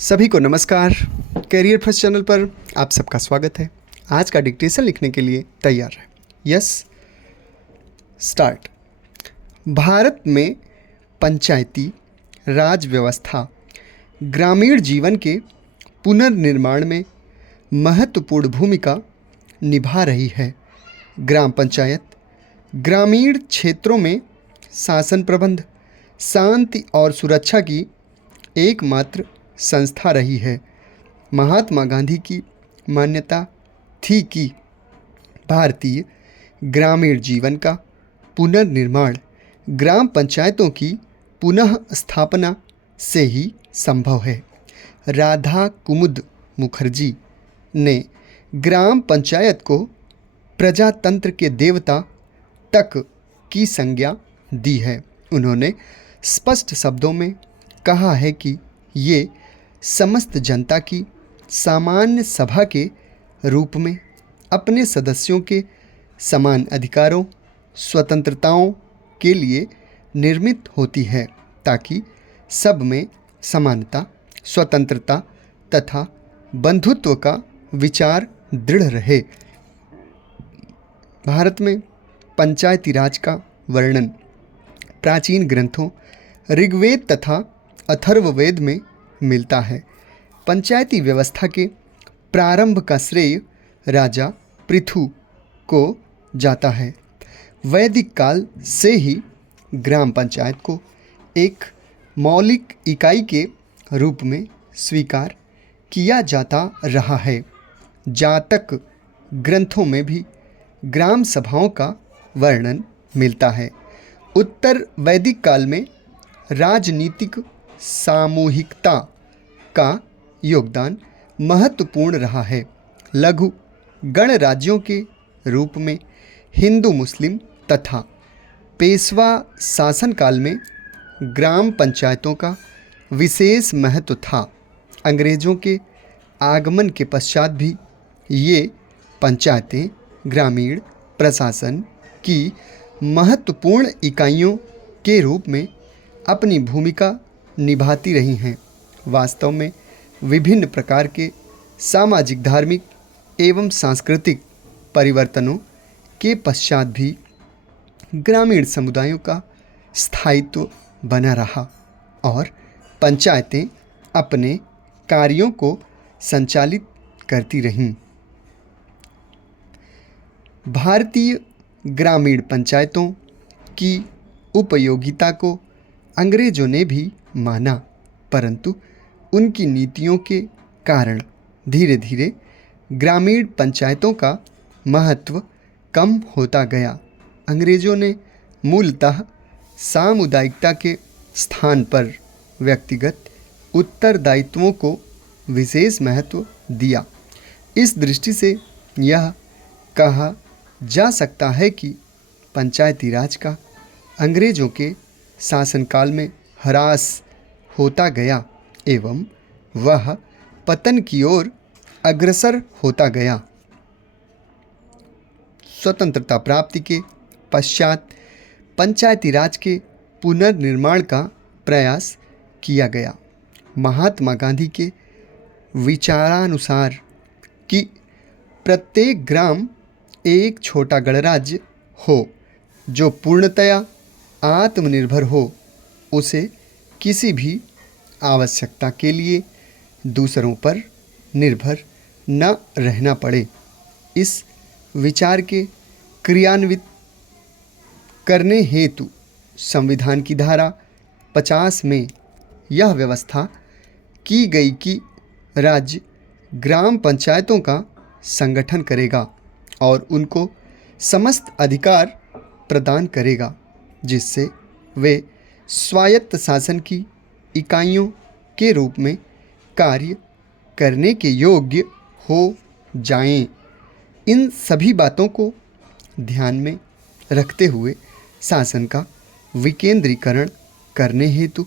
सभी को नमस्कार। करियर फर्स्ट चैनल पर आप सबका स्वागत है। आज का डिक्टेशन लिखने के लिए तैयार है? Yes, start. भारत में पंचायती राज व्यवस्था ग्रामीण जीवन के पुनर्निर्माण में महत्वपूर्ण भूमिका निभा रही है। ग्राम पंचायत ग्रामीण क्षेत्रों में शासन प्रबंध, शांति और सुरक्षा की एकमात्र संस्था रही है। महात्मा गांधी की मान्यता थी कि भारतीय ग्रामीण जीवन का पुनर्निर्माण ग्राम पंचायतों की पुनः स्थापना से ही संभव है। राधा कुमुद मुखर्जी ने ग्राम पंचायत को प्रजातंत्र के देवता तक की संज्ञा दी है। उन्होंने स्पष्ट शब्दों में कहा है कि ये समस्त जनता की सामान्य सभा के रूप में अपने सदस्यों के समान अधिकारों, स्वतंत्रताओं के लिए निर्मित होती है, ताकि सब में समानता, स्वतंत्रता तथा बंधुत्व का विचार दृढ़ रहे। भारत में पंचायती राज का वर्णन प्राचीन ग्रंथों ऋग्वेद तथा अथर्ववेद में मिलता है। पंचायती व्यवस्था के प्रारंभ का श्रेय राजा पृथु को जाता है। वैदिक काल से ही ग्राम पंचायत को एक मौलिक इकाई के रूप में स्वीकार किया जाता रहा है। जातक ग्रंथों में भी ग्राम सभाओं का वर्णन मिलता है। उत्तर वैदिक काल में राजनीतिक सामूहिकता का योगदान महत्वपूर्ण रहा है। लघु गणराज्यों के रूप में हिंदू मुस्लिम तथा पेशवा शासन काल में ग्राम पंचायतों का विशेष महत्व था। अंग्रेज़ों के आगमन के पश्चात भी ये पंचायतें ग्रामीण प्रशासन की महत्वपूर्ण इकाइयों के रूप में अपनी भूमिका निभाती रही हैं। वास्तव में विभिन्न प्रकार के सामाजिक, धार्मिक एवं सांस्कृतिक परिवर्तनों के पश्चात भी ग्रामीण समुदायों का स्थायित्व बना रहा और पंचायतें अपने कार्यों को संचालित करती रहीं। भारतीय ग्रामीण पंचायतों की उपयोगिता को अंग्रेज़ों ने भी माना, परंतु उनकी नीतियों के कारण धीरे धीरे ग्रामीण पंचायतों का महत्व कम होता गया। अंग्रेज़ों ने मूलतः सामुदायिकता के स्थान पर व्यक्तिगत उत्तरदायित्वों को विशेष महत्व दिया। इस दृष्टि से यह कहा जा सकता है कि पंचायती राज का अंग्रेज़ों के शासनकाल में ह्रास होता गया एवं वह पतन की ओर अग्रसर होता गया। स्वतंत्रता प्राप्ति के पश्चात पंचायती राज के पुनर्निर्माण का प्रयास किया गया। महात्मा गांधी के विचारानुसार कि प्रत्येक ग्राम एक छोटा गणराज्य हो जो पूर्णतया आत्मनिर्भर हो, उसे किसी भी आवश्यकता के लिए दूसरों पर निर्भर न रहना पड़े। इस विचार के क्रियान्वित करने हेतु संविधान की धारा 50 में यह व्यवस्था की गई कि राज्य ग्राम पंचायतों का संगठन करेगा और उनको समस्त अधिकार प्रदान करेगा, जिससे वे स्वायत्त शासन की इकाइयों के रूप में कार्य करने के योग्य हो जाएं। इन सभी बातों को ध्यान में रखते हुए शासन का विकेंद्रीकरण करने हेतु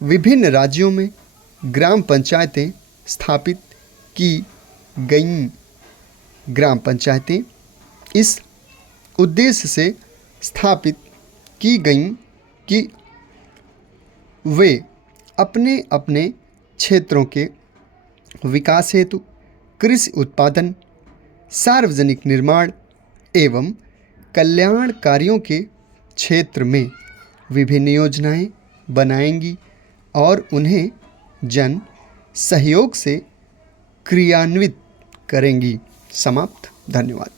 विभिन्न राज्यों में ग्राम पंचायतें स्थापित की गईं। ग्राम पंचायतें इस उद्देश्य से स्थापित की गईं कि वे अपने अपने क्षेत्रों के विकास हेतु कृषि उत्पादन, सार्वजनिक निर्माण एवं कल्याण कार्यों के क्षेत्र में विभिन्न योजनाएं बनाएंगी और उन्हें जन सहयोग से क्रियान्वित करेंगी। समाप्त। धन्यवाद।